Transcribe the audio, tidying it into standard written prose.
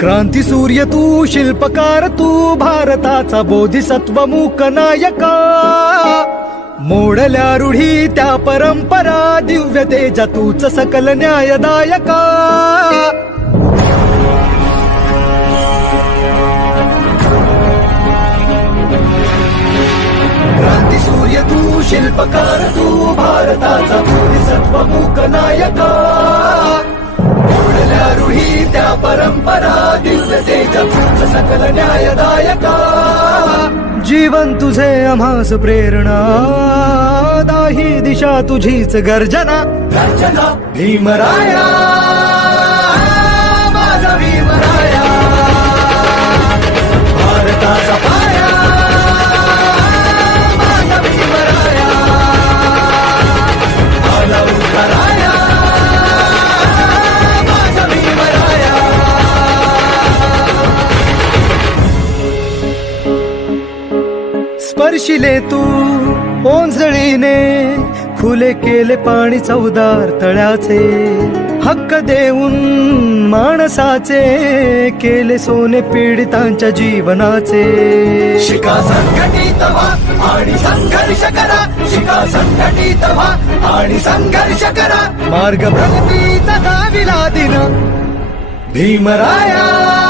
क्रांती सूर्य तू, शिल्पकार तू, भारताचा बोधिसत्व मूक नायका. मोडल्या रूढी त्या परंपरा, दिव्य तेजा तूच सकल न्यायदायका. क्रांती सूर्य तू, शिल्पकार तू, भारताचा बोधिसत्व मूक नायका. मोडल्या रूढी त्या परंपरा, दिव्य तेजा तूच सकल न्यायदायका. जीवन तुझे आम्हास प्रेरणा, दाही दिशा तुझीच गर्जना. भीमराया, माझा भीमराया, भारताचा पाया, माझा भीमराया, आला उद्धाराया, माझा भीमराया. स्पर्शिले तू ओंजळीने, खुले केले पाणी चौदार तळ्याचे. हक्क देऊन माणसाचे, केले सोने पीडितांच्या जीवनाचे. शिका संघटित व्हा आणि संघर्ष करा, शिका संघटित व्हा आणि संघर्ष करा. मार्ग प्रगतीचा दाविला दिन भीमराया.